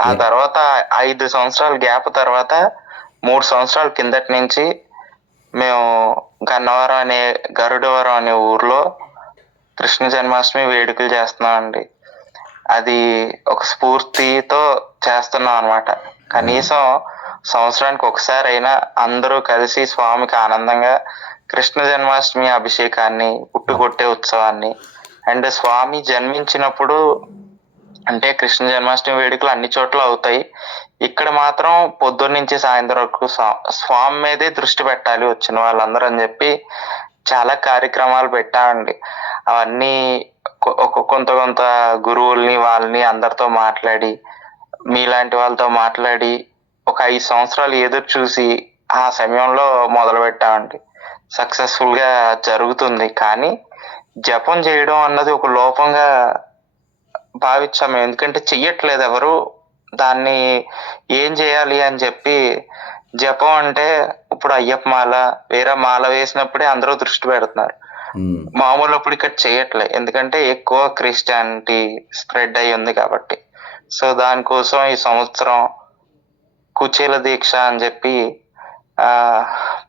ఆ తర్వాత ఐదు సంవత్సరాల గ్యాప్ తర్వాత మూడు సంవత్సరాల కిందటి నుంచి మేము గన్నవరం అనే గరుడవరం అనే ఊర్లో కృష్ణ జన్మాష్టమి వేడుకలు చేస్తున్నామండి అది ఒక స్ఫూర్తితో చేస్తున్నాం అనమాట కనీసం సంవత్సరానికి ఒకసారి అయినా అందరూ కలిసి స్వామికి ఆనందంగా కృష్ణ జన్మాష్టమి అభిషేకాన్ని పుట్టుకొట్టే ఉత్సవాన్ని అండ్ స్వామి జన్మించినప్పుడు అంటే కృష్ణ జన్మాష్టమి వేడుకలు అన్ని చోట్ల అవుతాయి. ఇక్కడ మాత్రం పొద్దున్న నుంచి సాయంత్రం వరకు స్వా- స్వామి మీదే దృష్టి పెట్టాలి వచ్చిన వాళ్ళందరూ అని చెప్పి చాలా కార్యక్రమాలు పెట్టామండి. అవన్నీ ఒక కొంత కొంత గురువుల్ని వాళ్ళని అందరితో మాట్లాడి మీలాంటి వాళ్ళతో మాట్లాడి ఒక ఐదు సంవత్సరాలు ఎదురు చూసి ఆ సమయంలో మొదలు పెట్టామండి. సక్సెస్ఫుల్గా జరుగుతుంది. కానీ జపం చేయడం అన్నది ఒక లోపంగా భావించాము. ఎందుకంటే చెయ్యట్లేదు ఎవరు. దాన్ని ఏం చేయాలి అని చెప్పి జపం అంటే ఇప్పుడు అయ్యప్ప మాల వేరే మాల వేసినప్పుడే అందరూ దృష్టి పెడుతున్నారు. మామూలు అప్పుడు ఇక్కడ చేయట్లే. ఎందుకంటే ఎక్కువ క్రిస్టియానిటీ స్ప్రెడ్ అయి ఉంది కాబట్టి. సో దానికోసం ఈ సంవత్సరం కుచేల దీక్ష అని చెప్పి ఆ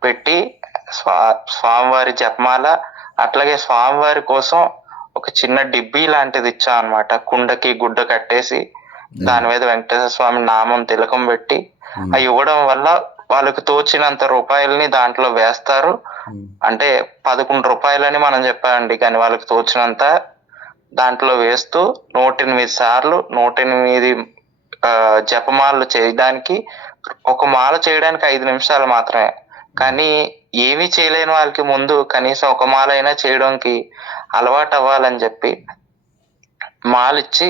పెట్టి స్వా స్వామివారి జపమాల అట్లాగే స్వామివారి కోసం ఒక చిన్న డిబ్బీ లాంటిది ఇచ్చాం అనమాట కుండకి గుడ్డ కట్టేసి దాని మీద వెంకటేశ్వర స్వామి నామం తిలకం పెట్టి అవి ఇవ్వడం వల్ల వాళ్ళకి తోచినంత రూపాయలని దాంట్లో వేస్తారు. అంటే పదకొండు రూపాయలని మనం చెప్పామండి. కానీ వాళ్ళకి తోచినంత దాంట్లో వేస్తూ నూట ఎనిమిది సార్లు నూట ఎనిమిది ఆ, జపమాలలు చేయడానికి ఒక మాల చేయడానికి ఐదు నిమిషాలు మాత్రమే. కానీ ఏమీ చేయలేని వాళ్ళకి ముందు కనీసం ఒక మాలైనా చేయడానికి అలవాటు అవ్వాలని చెప్పి మాలిచ్చి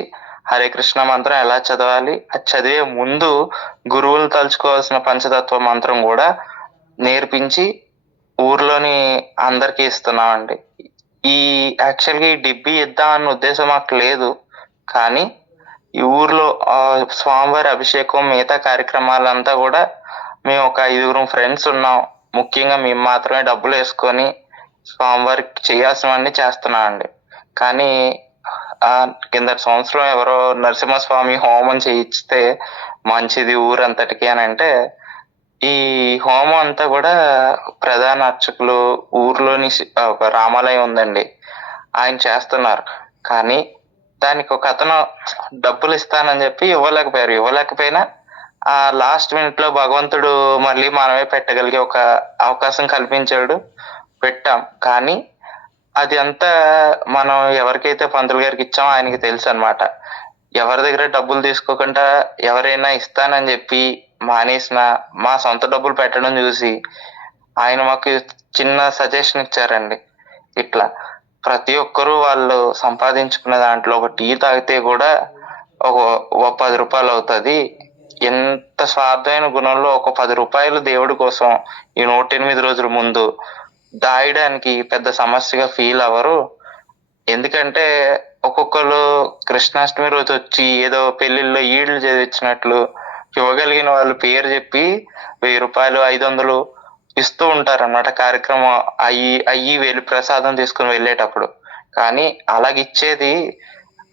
హరే కృష్ణ మంత్రం ఎలా చదవాలి? అది చదివే ముందు గురువులు తలుచుకోవాల్సిన పంచతత్వ మంత్రం కూడా నేర్పించి ఊర్లోని అందరికీ ఇస్తున్నామండి. ఈ యాక్చువల్గా ఈ డిబ్బి ఇద్దాం అన్న ఉద్దేశం మాకు లేదు. కానీ ఈ ఊర్లో స్వామివారి అభిషేకం మిగతా కార్యక్రమాలంతా కూడా మేము ఒక ఐదుగురం ఫ్రెండ్స్ ఉన్నాం. ముఖ్యంగా మేము మాత్రమే డబ్బులు వేసుకొని స్వామివారికి చేయాల్సినవన్నీ చేస్తున్నామండి కానీ కింద కిందటి సంవత్సరం ఎవరో నరసింహస్వామి హోమం చేయిస్తే మంచిది ఊరంతటికి అని అంటే ఈ హోమం అంతా కూడా ప్రధాన అర్చకులు ఊర్లోని ఒక రామాలయం ఉందండి. ఆయన చేస్తున్నారు. కానీ దానికి ఒక అతను డబ్బులు ఇస్తానని చెప్పి ఇవ్వలేకపోయారు. ఇవ్వలేకపోయినా ఆ లాస్ట్ మినిట్లో భగవంతుడు మళ్ళీ మనమే పెట్టగలిగే ఒక అవకాశం కల్పించాడు. పెట్టాం. కానీ అది అంతా మనం ఎవరికైతే పంతులు గారికి ఇచ్చామో ఆయనకి తెలుసు అనమాట ఎవరి దగ్గర డబ్బులు తీసుకోకుండా ఎవరైనా ఇస్తానని చెప్పి మానేసిన మా సొంత డబ్బులు పెట్టడం చూసి ఆయన మాకు చిన్న సజెషన్ ఇచ్చారండి. ఇట్లా ప్రతి ఒక్కరూ వాళ్ళు సంపాదించుకున్న దాంట్లో ఒక టీ తాగితే కూడా ఒక ఒక పది రూపాయలు అవుతుంది. ఎంత స్వార్థమైన గుణంలో ఒక పది రూపాయలు దేవుడి కోసం ఈ నూట ఎనిమిది రోజుల ముందు దాయడానికి పెద్ద సమస్యగా ఫీల్ అవ్వరు. ఎందుకంటే ఒక్కొక్కరు కృష్ణాష్టమి రోజు వచ్చి ఏదో పెళ్ళిళ్ళలో ఈడ్లు చదివించినట్లు ఇవ్వగలిగిన వాళ్ళు పేరు చెప్పి వెయ్యి రూపాయలు ఐదు వందలు ఇస్తూ ఉంటారు అన్నమాట కార్యక్రమం అయ్యి అయ్యి వెళ్ళి ప్రసాదం తీసుకుని వెళ్ళేటప్పుడు. కానీ అలాగిచ్చేది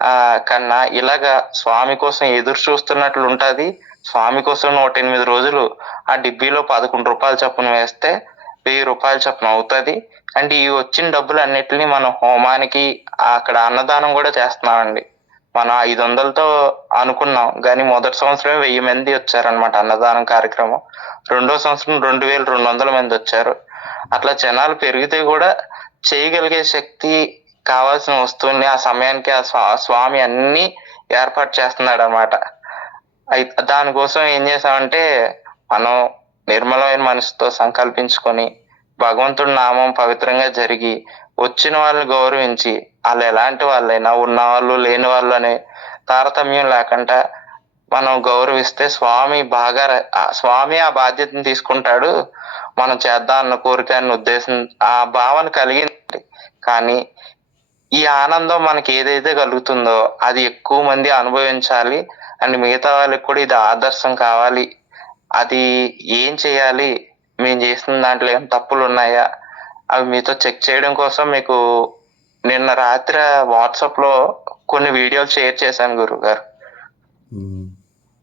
ఆ కన్నా ఇలాగా స్వామి కోసం ఎదురు చూస్తున్నట్లు ఉంటుంది స్వామి కోసం నూట ఎనిమిది రోజులు ఆ డిబ్బీలో పదకొండు రూపాయలు చొప్పున వేస్తే వెయ్యి రూపాయలు చొప్పున అవుతుంది. అండ్ ఈ వచ్చిన డబ్బులు అన్నిటిని మనం హోమానికి అక్కడ అన్నదానం కూడా చేస్తున్నామండి. మనం ఐదు వందలతో అనుకున్నాం. కానీ మొదటి సంవత్సరం వెయ్యి మంది వచ్చారనమాట అన్నదానం కార్యక్రమం. రెండో సంవత్సరం రెండు వేల రెండు వందల మంది వచ్చారు. అట్లా జనాలు పెరిగితే కూడా చేయగలిగే శక్తి కావాల్సిన వస్తువుని ఆ సమయానికి ఆ స్వా- స్వామి అన్ని ఏర్పాటు చేస్తున్నాడు అనమాట దానికోసం ఏం చేసామంటే మనం నిర్మలమైన మనసుతో సంకల్పించుకొని భగవంతుడి నామం పవిత్రంగా జరిగి వచ్చిన వాళ్ళని గౌరవించి వాళ్ళు ఎలాంటి వాళ్ళైనా ఉన్న వాళ్ళు లేని వాళ్ళు అనే తారతమ్యం లేకుండా మనం గౌరవిస్తే స్వామి బాగా స్వామి ఆ బాధ్యతను తీసుకుంటాడు మనం చేద్దాం అన్న కోరిక అన్న ఉద్దేశం ఆ భావన కలిగింది కానీ ఈ ఆనందం మనకి ఏదైతే కలుగుతుందో అది ఎక్కువ మంది అనుభవించాలి అండ్ మిగతా వాళ్ళకి కూడా ఇది ఆదర్శం కావాలి. అది ఏం చేయాలి? మేము చేసిన దాంట్లో ఏం తప్పులు ఉన్నాయా? అవి మీతో చెక్ చేయడం కోసం మీకు నిన్న రాత్రి వాట్సాప్లో కొన్ని వీడియోలు షేర్ చేశాను గురువు గారు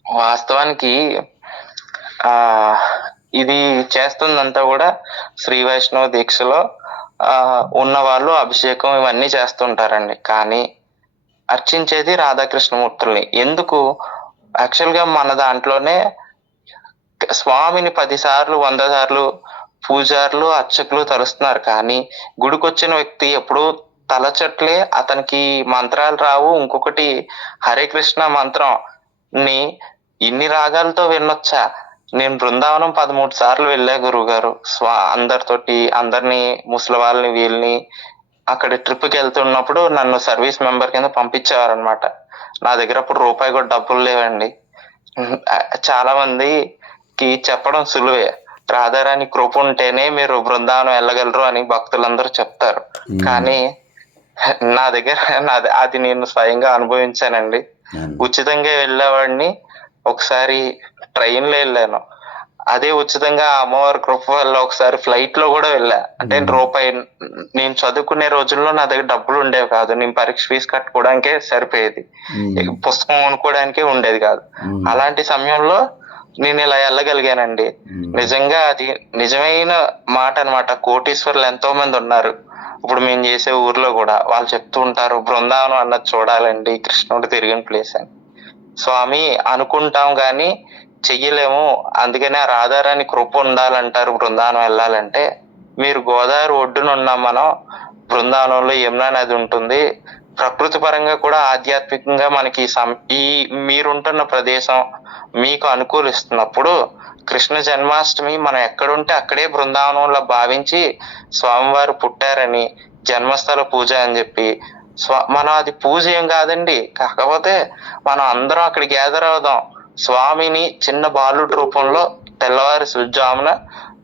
వాస్తవానికి ఆ ఇది చేస్తుందంతా కూడా శ్రీ వైష్ణవ దీక్షలో ఆ ఉన్న వాళ్ళు అభిషేకం ఇవన్నీ చేస్తుంటారండి. కానీ అర్చించేది రాధాకృష్ణమూర్తుల్ని. ఎందుకు? యాక్చువల్గా మన దాంట్లోనే స్వామిని పదిసార్లు వంద సార్లు పూజారులు అర్చకులు తలుస్తున్నారు. కానీ గుడికొచ్చిన వ్యక్తి ఎప్పుడూ తలచట్లే అతనికి మంత్రాలు రావు. ఇంకొకటి హరే కృష్ణ మంత్రం ని ఇన్ని రాగాలతో వినొచ్చా? నేను బృందావనం పదమూడు సార్లు వెళ్ళా గురువు గారు స్వా అందరితోటి అందరినీ ముసలి వాళ్ళని వీళ్ళని అక్కడ ట్రిప్కి వెళ్తున్నప్పుడు నన్ను సర్వీస్ మెంబర్ కింద పంపించేవారు అనమాట నా దగ్గర అప్పుడు రూపాయి కూడా డబ్బులు లేవండి. చాలా మందికి చెప్పడం సులువే. రాధారాణి కృప ఉంటేనే మీరు బృందావనం వెళ్ళగలరు అని భక్తులందరూ చెప్తారు. కానీ నా దగ్గర నాది అది నేను స్వయంగా అనుభవించానండి. ఉచితంగా వెళ్ళేవాడిని. ఒకసారి ట్రైన్లో వెళ్ళాను. అదే ఉచితంగా అమ్మవారి కృప వల్ల ఒకసారి ఫ్లైట్లో కూడా వెళ్ళా. అంటే. రూపాయి నేను చదువుకునే రోజుల్లో నా దగ్గర డబ్బులు ఉండేవి కాదు. నేను పరీక్ష ఫీజు కట్టుకోవడానికే సరిపోయేది. పుస్తకం కొనుక్కోవడానికే ఉండేది కాదు. అలాంటి సమయంలో నేను ఇలా వెళ్ళగలిగానండి. నిజంగా అది నిజమైన మాట అన్నమాట. కోటీశ్వర్లు ఎంతో మంది ఉన్నారు. ఇప్పుడు మేము చేసే ఊర్లో కూడా వాళ్ళు చెప్తూ ఉంటారు బృందావనం అన్నది చూడాలండి. కృష్ణుడు తిరిగిన ప్లేస్ అని. స్వామి అనుకుంటాం కానీ చెయ్యలేము. అందుకనే ఆ రాధారాణి కృప ఉండాలంటారు బృందావనం వెళ్ళాలంటే. మీరు గోదావరి ఒడ్డున ఉన్నాం మనం బృందావనంలో యమునా నది ఉంటుంది. ప్రకృతి పరంగా కూడా ఆధ్యాత్మికంగా మనకి ఈ సం- ఈ మీరుంటున్న ప్రదేశం మీకు అనుకూలిస్తున్నప్పుడు కృష్ణ జన్మాష్టమి మనం ఎక్కడుంటే అక్కడే బృందావనంలో భావించి స్వామివారు పుట్టారని జన్మస్థల పూజ అని చెప్పి స్వ మనం అది పూజ ఏం కాదండి. కాకపోతే మనం అందరం అక్కడ గ్యాదర్ అవుదాం. స్వామిని చిన్న బాలుడి రూపంలో తెల్లవారి సుజామున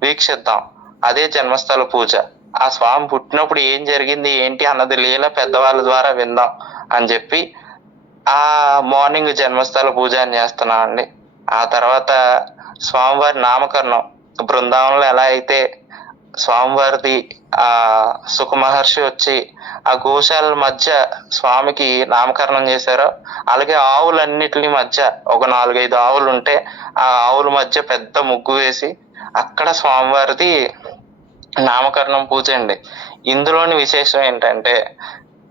వీక్షిద్దాం. అదే జన్మస్థల పూజ. ఆ స్వామి పుట్టినప్పుడు ఏం జరిగింది ఏంటి అన్నది లీల పెద్దవాళ్ళ ద్వారా విందాం అని చెప్పి ఆ మార్నింగ్ జన్మస్థల పూజ అని చేస్తున్నాం అండి ఆ తర్వాత స్వామివారి నామకరణం బృందావనంలో ఎలా అయితే స్వామివారిది ఆ సుఖ మహర్షి వచ్చి ఆ గోశాల మధ్య స్వామికి నామకరణం చేశారు. అలాగే ఆవులన్నిటిని మధ్య ఒక నాలుగైదు ఆవులు ఉంటే ఆ ఆవుల మధ్య పెద్ద ముగ్గు వేసి అక్కడ స్వామివారిది నామకరణం పూజ అండి. ఇందులోని విశేషం ఏంటంటే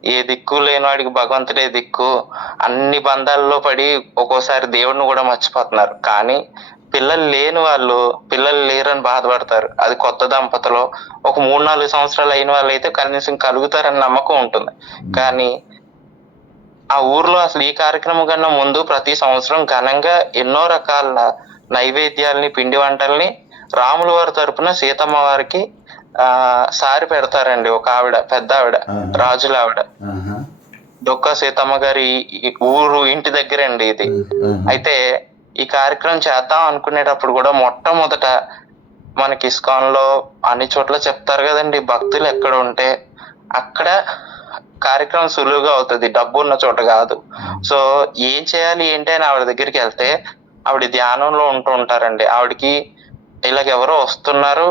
ఏ దిక్కు లేనివాడికి భగవంతుడే దిక్కు. అన్ని బంధాల్లో పడి ఒక్కోసారి దేవుడిని కూడా మర్చిపోతున్నారు. కానీ పిల్లలు లేని వాళ్ళు పిల్లలు లేరని బాధపడతారు. అది కొత్త దంపతులు. ఒక మూడు నాలుగు సంవత్సరాలు అయిన వాళ్ళు అయితే కనీసం కలుగుతారని నమ్మకం ఉంటుంది. కానీ ఆ ఊర్లో అసలు ఈ కార్యక్రమం కన్నా ముందు ప్రతి సంవత్సరం ఘనంగా ఎన్నో రకాల నైవేద్యాల్ని పిండి వంటల్ని రాముల వారి తరపున సీతమ్మ వారికి ఆ సారి పెడతారండి ఒక ఆవిడ పెద్ద ఆవిడ రాజుల ఆవిడ. డొక్క సీతమ్మ గారి ఊరు ఇంటి దగ్గర అండి ఇది అయితే ఈ కార్యక్రమం చేద్దాం అనుకునేటప్పుడు కూడా మొట్టమొదట మనకి ఇస్కాన్లో అన్ని చోట్ల చెప్తారు కదండి భక్తులు ఎక్కడ ఉంటే అక్కడ కార్యక్రమం సులువుగా అవుతుంది డబ్బు ఉన్న చోట కాదు. సో ఏం చేయాలి ఏంటి అని ఆవిడ దగ్గరికి వెళ్తే ఆవిడ ధ్యానంలో ఉంటూ ఉంటారండి. ఆవిడకి ఇలాగ ఎవరో వస్తున్నారు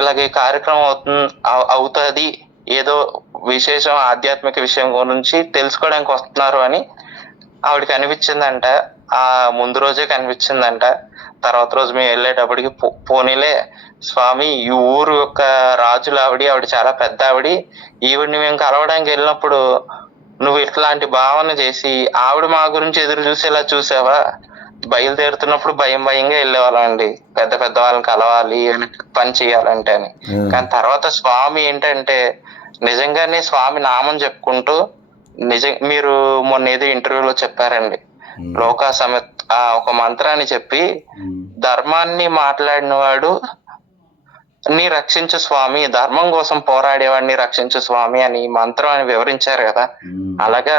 ఇలాగ ఈ కార్యక్రమం అవుతుంది అవుతుంది ఏదో విశేషం ఆధ్యాత్మిక విషయం గురించి తెలుసుకోవడానికి వస్తున్నారు అని ఆవిడకి అనిపించిందంట. ఆ ముందు రోజే కనిపించిందంట. తర్వాత రోజు మేము వెళ్ళేటప్పటికి పో- పోనీలే. స్వామి ఈ ఊరు యొక్క రాజులు ఆవిడ ఆవిడ చాలా పెద్ద ఆవిడ. ఈవిడిని మేము కలవడానికి వెళ్ళినప్పుడు నువ్వు ఇట్లాంటి భావన చేసి ఆవిడ మా గురించి ఎదురు చూసేలా చూసావా? బయలుదేరుతున్నప్పుడు భయం భయంగా వెళ్ళేవాళ్ళం అండి. పెద్ద పెద్ద వాళ్ళని కలవాలి పని చేయాలంటే అని. కానీ తర్వాత స్వామి ఏంటంటే నిజంగానే స్వామి నామం చెప్పుకుంటూ నిజం మీరు మొన్న ఏదో ఇంటర్వ్యూలో చెప్పారండి. లోకా సమిత్ ఆ ఒక మంత్రాన్ని చెప్పి ధర్మాన్ని మాట్లాడిన వాడు ని రక్షించు స్వామి ధర్మం కోసం పోరాడేవాడిని రక్షించు స్వామి అని మంత్రం అని వివరించారు కదా. అలాగా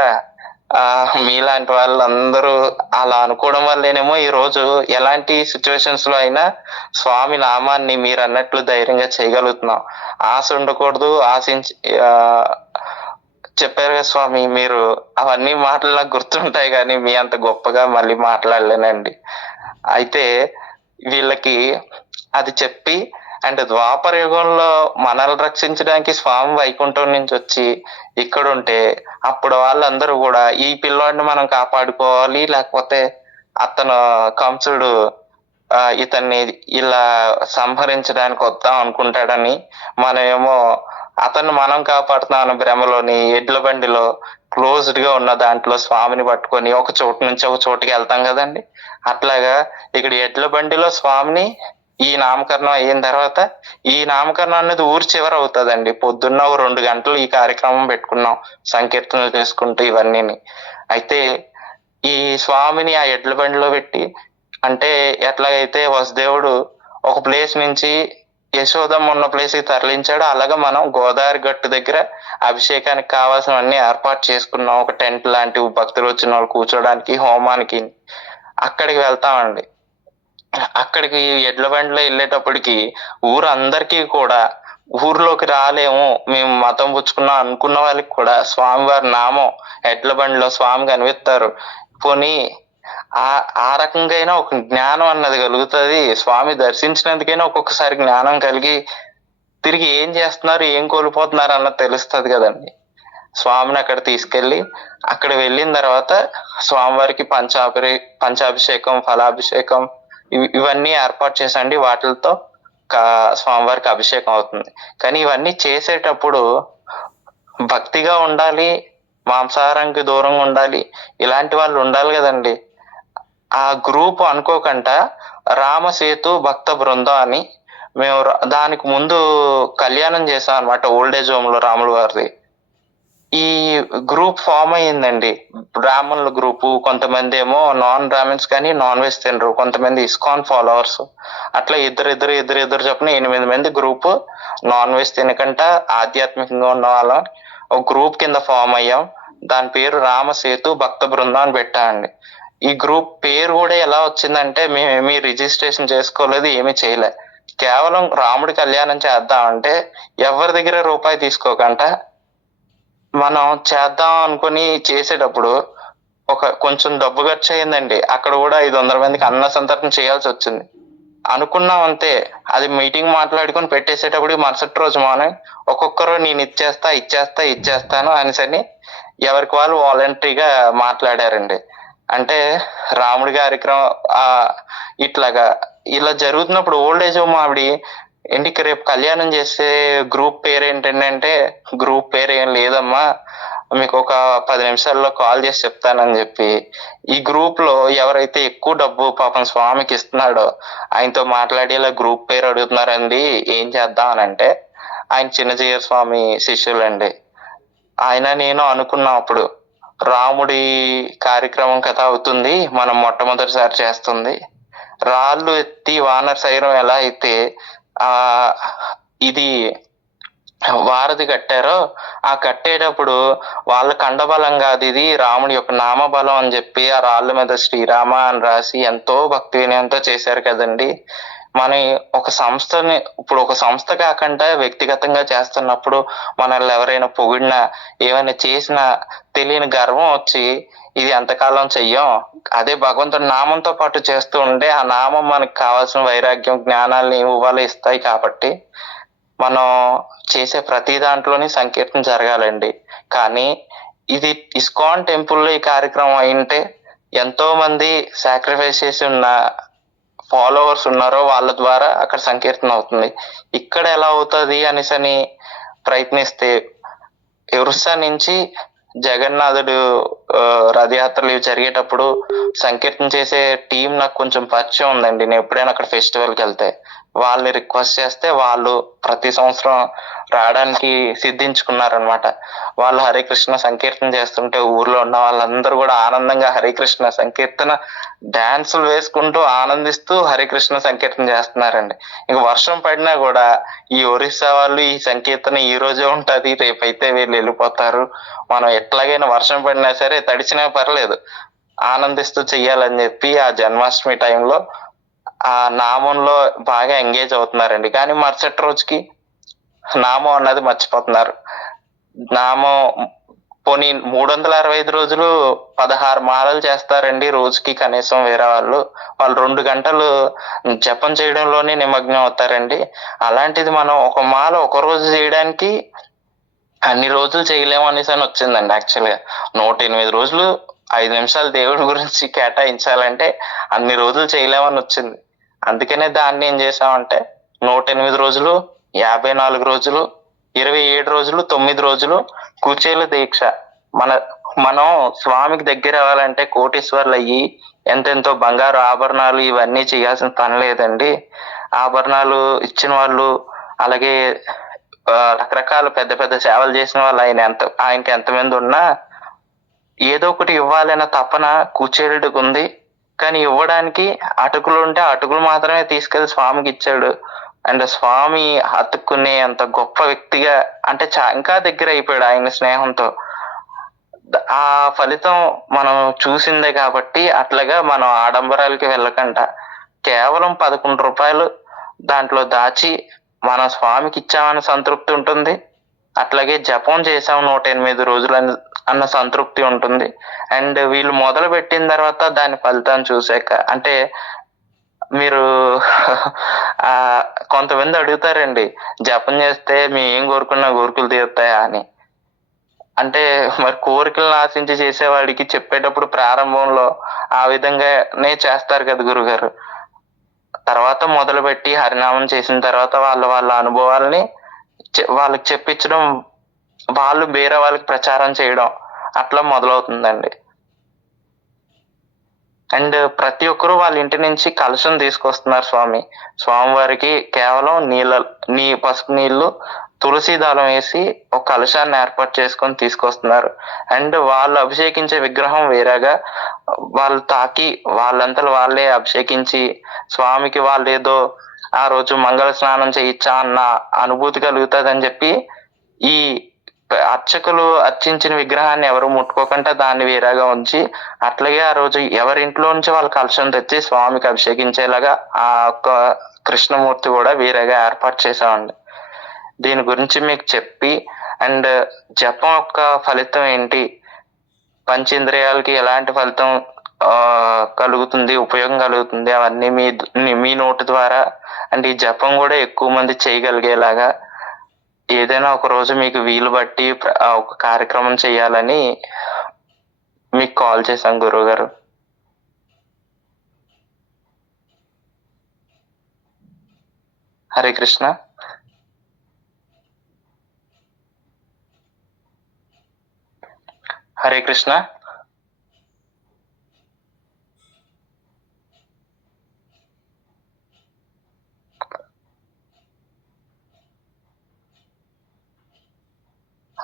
ఆ మీలాంటి వాళ్ళందరూ అలా అనుకోవడం వల్లేనేమో ఈ రోజు ఎలాంటి సిచ్యువేషన్స్లో అయినా స్వామి నామాన్ని మీరు అన్నట్లు ధైర్యంగా చేయగలుగుతున్నాం. ఆశ ఉండకూడదు ఆశించి ఆ చెప్పారు కదా స్వామి మీరు అవన్నీ మాటలు నాకు గుర్తుంటాయి కానీ మీ అంత గొప్పగా మళ్ళీ మాట్లాడలేనండి. అయితే వీళ్ళకి అది చెప్పి అండ్ ద్వాపర యుగంలో మనల్ని రక్షించడానికి స్వామి వైకుంఠం నుంచి వచ్చి ఇక్కడ ఉంటే అప్పుడు వాళ్ళందరూ కూడా ఈ పిల్లోడిని మనం కాపాడుకోవాలి లేకపోతే అతను కంసుడు ఇతన్ని ఇలా సంహరించడానికి వద్దాం అనుకుంటాడని మనమేమో అతన్ని మనం కాపాడుతాం అన్న భ్రమలోని ఎడ్ల బండిలో క్లోజ్డ్గా ఉన్న దాంట్లో స్వామిని పట్టుకొని ఒక చోటు నుంచి ఒక చోటుకి వెళ్తాం కదండి. అట్లాగా ఇక్కడ ఎడ్ల బండిలో స్వామిని ఈ నామకరణం అయిన తర్వాత ఈ నామకరణం అనేది ఊరి చివర అవుతుందండి. పొద్దున్న ఓ రెండు గంటలు ఈ కార్యక్రమం పెట్టుకున్నాం సంకీర్తనలు చేసుకుంటూ ఇవన్నీని. అయితే ఈ స్వామిని ఆ ఎడ్ల బండిలో పెట్టి అంటే ఎట్లాగైతే వసుదేవుడు ఒక ప్లేస్ నుంచి యశోదమ్మ ఉన్న ప్లేస్కి తరలించాడు. అలాగే మనం గోదావరి గట్టు దగ్గర అభిషేకానికి కావాల్సినవన్నీ ఏర్పాటు చేసుకున్నాం. ఒక టెంట్ లాంటివి భక్తులు వచ్చిన వాళ్ళు కూర్చోడానికి హోమానికి అక్కడికి వెళ్తామండి. అక్కడికి ఎడ్ల బండిలో వెళ్ళేటప్పటికి ఊరు అందరికీ కూడా ఊర్లోకి రాలేము మేము మతం పుచ్చుకున్నాం అనుకున్న వాళ్ళకి కూడా స్వామివారి నామం ఎడ్ల బండిలో స్వామి కనిపిస్తారు పోనీ ఆ ఆ రకంగా అయినా ఒక జ్ఞానం అన్నది కలుగుతుంది. స్వామి దర్శించినందుకైనా ఒక్కొక్కసారి జ్ఞానం కలిగి తిరిగి ఏం చేస్తున్నారు ఏం కోల్పోతున్నారు అన్నది తెలుస్తుంది కదండి. స్వామిని అక్కడ తీసుకెళ్ళి అక్కడ వెళ్ళిన తర్వాత స్వామివారికి పంచాభి పంచాభిషేకం ఫలాభిషేకం ఇవన్నీ ఏర్పాటు చేసండి. వాటితో స్వామివారికి అభిషేకం అవుతుంది. కానీ ఇవన్నీ చేసేటప్పుడు భక్తిగా ఉండాలి మాంసాహారానికి దూరంగా ఉండాలి ఇలాంటి వాళ్ళు ఉండాలి కదండి. ఆ గ్రూప్ అనుకోకుండా రామసేతు భక్త బృందం అని మేము దానికి ముందు కళ్యాణం చేసాం అనమాట ఓల్డేజ్ హోమ్లో రాముల వారిది. ఈ గ్రూప్ ఫామ్ అయ్యిందండి. బ్రాహ్మణుల గ్రూపు కొంతమంది ఏమో నాన్ బ్రాహ్మిన్స్ కానీ నాన్ వెజ్ తినరు. కొంతమంది ఇస్కాన్ ఫాలోవర్స్. అట్లా ఇద్దరు ఇద్దరు ఇద్దరు ఇద్దరు చెప్పిన ఎనిమిది మంది గ్రూప్ నాన్ వెజ్ తినకుండా ఆధ్యాత్మికంగా ఉన్న వాళ్ళం. ఒక గ్రూప్ కింద ఫామ్ అయ్యాం. దాని పేరు రామసేతు భక్త బృందం అని పెట్టామండి. ఈ గ్రూప్ పేరు కూడా ఎలా వచ్చిందంటే మేము రిజిస్ట్రేషన్ చేసుకోలేదు ఏమీ చేయలే. కేవలం రాముడి కళ్యాణం చేద్దామంటే ఎవరి దగ్గర రూపాయి తీసుకోకంట. మనం చేద్దాం అనుకుని చేసేటప్పుడు ఒక కొంచెం డబ్బు ఖర్చు అయిందండి అక్కడ కూడా ఐదు వందల మందికి అన్న సంతర్పణ చేయాల్సి వచ్చింది. అనుకున్నాం అంతే. అది మీటింగ్ మాట్లాడుకొని పెట్టేసేటప్పుడు మరుసటి రోజు మార్నింగ్ ఒక్కొక్కరు నేను ఇచ్చేస్తా ఇచ్చేస్తా ఇచ్చేస్తాను అనేసని ఎవరికి వాళ్ళు వాలంటరీగా మాట్లాడారండి. అంటే రాముడి కార్యక్రమం ఆ ఇట్లాగా ఇలా జరుగుతున్నప్పుడు ఓల్డ్ ఏజ్ హోమ్ ఆవిడ ఇంటికి రేపు కళ్యాణం చేసే గ్రూప్ పేరు ఏంటంటే గ్రూప్ పేరు ఏం లేదమ్మా మీకు ఒక పది నిమిషాల్లో కాల్ చేసి చెప్తానని చెప్పి ఈ గ్రూప్లో ఎవరైతే ఎక్కువ డబ్బు పాపం స్వామికి ఇస్తున్నాడో ఆయనతో మాట్లాడి ఇలా గ్రూప్ పేరు అడుగుతున్నారండి ఏం చేద్దాం అని అంటే ఆయన చిన్నజీయ స్వామి శిష్యులండి. ఆయన నేను అనుకున్నాం అప్పుడు రాముడి కార్యక్రమం కథ అవుతుంది మనం మొట్టమొదటిసారి చేస్తుంది. రాళ్ళు ఎత్తి వానర శైరం ఎలా అయితే ఆ ఇది వారధి కట్టారో ఆ కట్టేటప్పుడు వాళ్ళ కండబలం కాదు ఇది రాముడి యొక్క నామబలం అని చెప్పి ఆ రాళ్ళ మీద శ్రీరామ అని రాసి ఎంతో భక్తి వినయంతో చేశారు కదండి. మన ఒక సంస్థని ఇప్పుడు ఒక సంస్థ కాకుండా వ్యక్తిగతంగా చేస్తున్నప్పుడు మనల్ని ఎవరైనా పొగిడినా ఏమైనా చేసినా తెలియని గర్వం వచ్చి ఇది ఎంతకాలం చెయ్యం? అదే భగవంతుడి నామంతో పాటు చేస్తూ ఉంటే ఆ నామం మనకు కావాల్సిన వైరాగ్యం జ్ఞానాల్ని ఇవ్వాలి ఇస్తాయి కాబట్టి మనం చేసే ప్రతి దాంట్లోని సంకీర్తన జరగాలండి. కానీ ఇది ఇస్కాన్ టెంపుల్లో ఈ కార్యక్రమం అయింటే ఎంతో మంది సాక్రిఫైస్ చేసి ఉన్న ఫాలోవర్స్ ఉన్నారో వాళ్ళ ద్వారా అక్కడ సంకీర్తన అవుతుంది. ఇక్కడ ఎలా అవుతుంది అనేసి అని ప్రయత్నిస్తే ఎరుసా నుంచి జగన్నాథుడు రథయాత్రలు ఇవి జరిగేటప్పుడు సంకీర్తన చేసే టీం నాకు కొంచెం పరిచయం ఉందండి. నేను ఎప్పుడైనా అక్కడ ఫెస్టివల్కి వెళ్తే. వాళ్ళని రిక్వెస్ట్ చేస్తే వాళ్ళు ప్రతి సంవత్సరం రావడానికి సిద్ధించుకున్నారనమాట వాళ్ళు హరికృష్ణ సంకీర్తన చేస్తుంటే ఊర్లో ఉన్న వాళ్ళందరూ కూడా ఆనందంగా హరికృష్ణ సంకీర్తన డాన్సులు వేసుకుంటూ ఆనందిస్తూ హరికృష్ణ సంకీర్తన చేస్తున్నారండి. ఇంక వర్షం పడినా కూడా ఈ ఒరిస్సా వాళ్ళు ఈ సంకీర్తన ఈ రోజే ఉంటుంది రేపైతే వీళ్ళు వెళ్ళిపోతారు. మనం ఎట్లాగైనా వర్షం పడినా సరే తడిచినా పర్లేదు. ఆనందిస్తూ చెయ్యాలని చెప్పి ఆ జన్మాష్టమి టైంలో ఆ నామంలో బాగా ఎంగేజ్ అవుతున్నారండి. కానీ మరుసటి రోజుకి నామం అన్నది మర్చిపోతున్నారు. నామం పోనీ మూడు వందల అరవై ఐదు రోజులు పదహారు మాలలు చేస్తారండి రోజుకి కనీసం వేరే వాళ్ళు. వాళ్ళు రెండు గంటలు జపం చేయడంలోనే నిమగ్నం అవుతారండి. అలాంటిది మనం ఒక మాల ఒక రోజు చేయడానికి అన్ని రోజులు చేయలేము అనేసి అని వచ్చిందండి యాక్చువల్గా. నూట ఎనిమిది రోజులు ఐదు నిమిషాలు దేవుడి గురించి కేటాయించాలంటే అన్ని రోజులు చేయలేమని వచ్చింది. అందుకనే దాన్ని ఏం చేసామంటే నూట ఎనిమిది రోజులు యాభై నాలుగు రోజులు ఇరవై ఏడు రోజులు తొమ్మిది రోజులు కూచేలు దీక్ష. మన మనం స్వామికి దగ్గర అవ్వాలంటే కోటీశ్వర్లు అయ్యి ఎంతెంతో బంగారు ఆభరణాలు ఇవన్నీ చేయాల్సిన పని లేదండి. ఆభరణాలు ఇచ్చిన వాళ్ళు అలాగే రకరకాల పెద్ద పెద్ద సేవలు చేసిన వాళ్ళు ఆయన ఎంత ఆయనకి ఎంతమంది ఉన్నా ఏదో ఒకటి ఇవ్వాలన్న తపన కూచేరుడికి ఉంది. కానీ ఇవ్వడానికి అటుకులు ఉంటే అటుకులు మాత్రమే తీసుకెళ్ళి స్వామికి ఇచ్చాడు. అండ్ స్వామి అతుక్కునే అంత గొప్ప వ్యక్తిగా అంటే ఇంకా దగ్గర అయిపోయాడు ఆయన స్నేహంతో. ఆ ఫలితం మనం చూసిందే కాబట్టి అట్లాగా మనం ఆడంబరాలకి వెళ్ళకుండా కేవలం పదకొండు రూపాయలు దాంట్లో దాచి మన స్వామికి ఇచ్చామని సంతృప్తి ఉంటుంది. అట్లాగే జపం చేసాం నూట ఎనిమిది రోజులు అన్న- సంతృప్తి ఉంటుంది. అండ్ వీళ్ళు మొదలు పెట్టిన తర్వాత దాని ఫలితాన్ని చూసాక అంటే మీరు ఆ కొంతమంది అడుగుతారండి జపం చేస్తే మీ ఏం కోరుకున్నా కోరికలు తీరుతాయా? అని. అంటే మరి కోరికలను ఆశించి చేసేవాడికి చెప్పేటప్పుడు ప్రారంభంలో ఆ విధంగానే చేస్తారు కదా గురుగారు. తర్వాత మొదలుపెట్టి హరినామం చేసిన తర్వాత వాళ్ళ వాళ్ళ అనుభవాల్ని వాళ్ళకి చెప్పించడం వాళ్ళు వేరే వాళ్ళకి ప్రచారం చేయడం అట్లా మొదలవుతుందండి. అండ్ ప్రతి ఒక్కరూ వాళ్ళ ఇంటి నుంచి కలుషం తీసుకొస్తున్నారు స్వామి. స్వామివారికి కేవలం నీళ్ళ నీ పసుపు నీళ్ళు తులసి దళం వేసి ఒక కలుషాన్ని ఏర్పాటు చేసుకొని తీసుకొస్తున్నారు. అండ్ వాళ్ళు అభిషేకించే విగ్రహం వేరేగా వాళ్ళు తాకి వాళ్ళంతా వాళ్ళే అభిషేకించి స్వామికి వాళ్ళు ఏదో ఆ రోజు మంగళ స్నానం చేయించా అన్న అనుభూతి కలుగుతుందని చెప్పి ఈ అర్చకులు అర్చించిన విగ్రహాన్ని ఎవరు ముట్టుకోకుండా దాన్ని వేరేగా ఉంచి అట్లాగే ఆ రోజు ఎవరి ఇంట్లో నుంచి వాళ్ళ కలుషం తెచ్చి స్వామికి అభిషేకించేలాగా ఆ ఒక్క కృష్ణమూర్తి కూడా వేరేగా ఏర్పాటు చేసామండి దీని గురించి మీకు చెప్పి అండ్ జపం యొక్క ఫలితం ఏంటి? పంచేంద్రియాలకి ఎలాంటి ఫలితం కలుగుతుంది ఉపయోగం కలుగుతుంది అవన్నీ మీ మీ నోటి ద్వారా అండ్ ఈ జపం కూడా ఎక్కువ మంది చేయగలిగేలాగా ఏదైనా ఒక రోజు మీకు వీలు బట్టి ఒక కార్యక్రమం చేయాలని మీకు కాల్ చేశాం గురువు గారు హరే కృష్ణ. హరే కృష్ణ.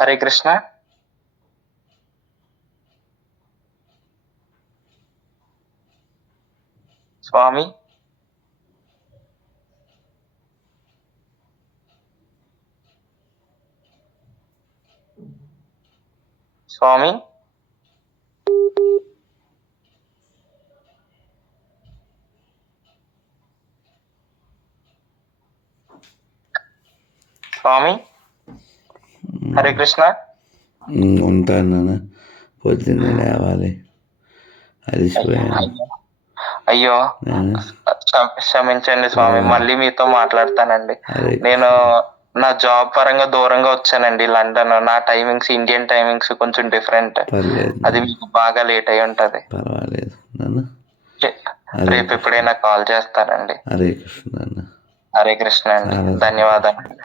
హరే కృష్ణ స్వామి స్వామి స్వామి హరే కృష్ణ. ఉంటాను నాన్న. పొద్దున్నే లేవాలి. అలిసిపోయాను. అయ్యో క్షమించండి స్వామి మళ్ళీ మీతో మాట్లాడతానండి. నేను నా జాబ్ పరంగా దూరంగా వచ్చానండి లండన్. నా టైమింగ్స్ ఇండియన్ టైమింగ్స్ కొంచెం డిఫరెంట్. అది మీకు బాగా లేట్ అయి ఉంటది. పర్వాలేదు రేపు ఎప్పుడైనా కాల్ చేస్తానండి. హరే కృష్ణ హరే కృష్ణ అండి. ధన్యవాదాలు.